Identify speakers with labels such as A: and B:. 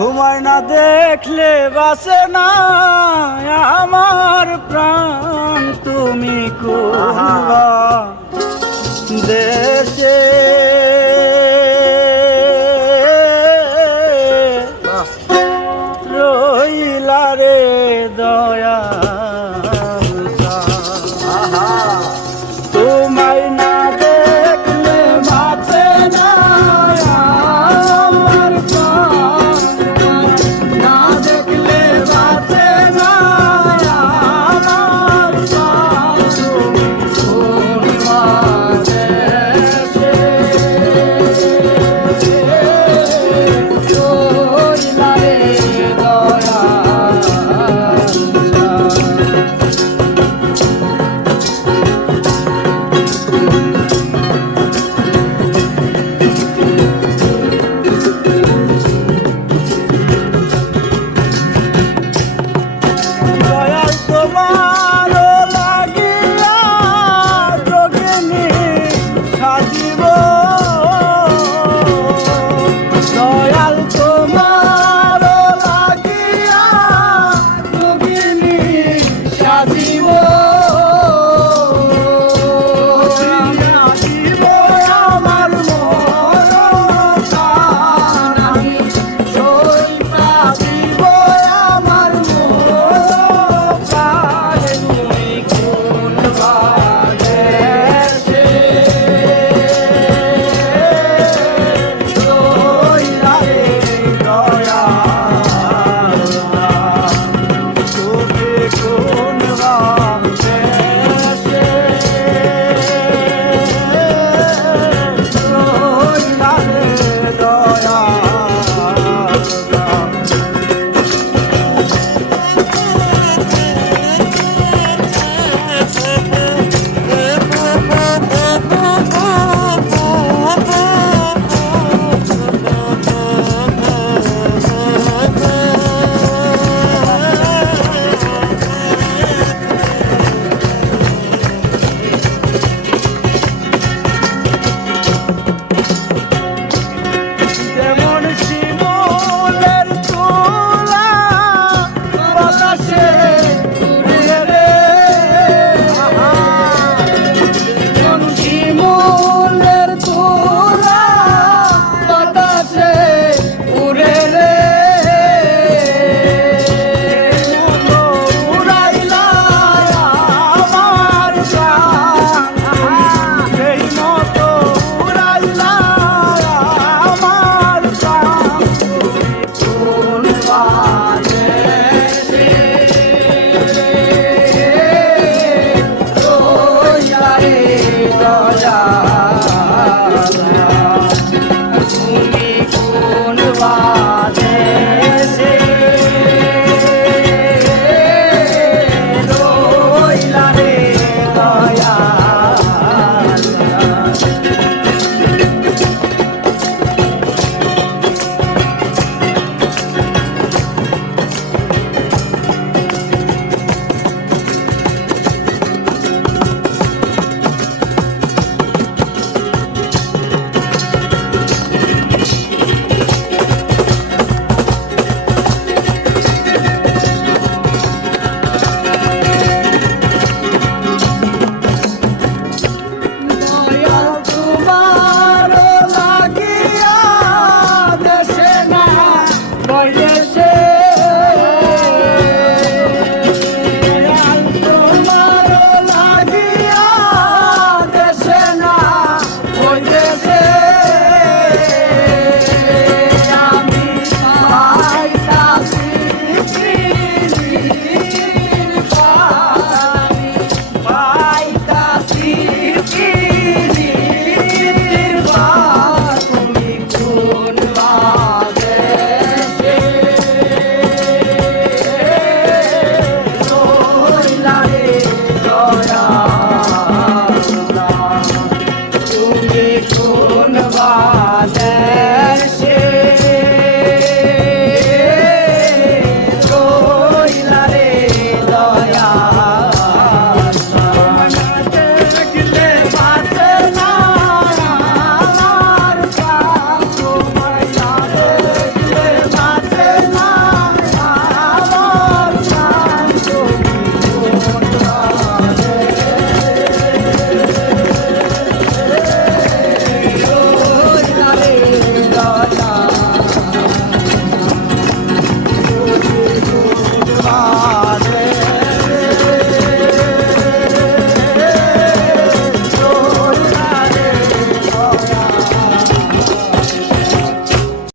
A: তোমায় না দেখলে বাসে না আমার প্রাণ তুমি কোহা দেশে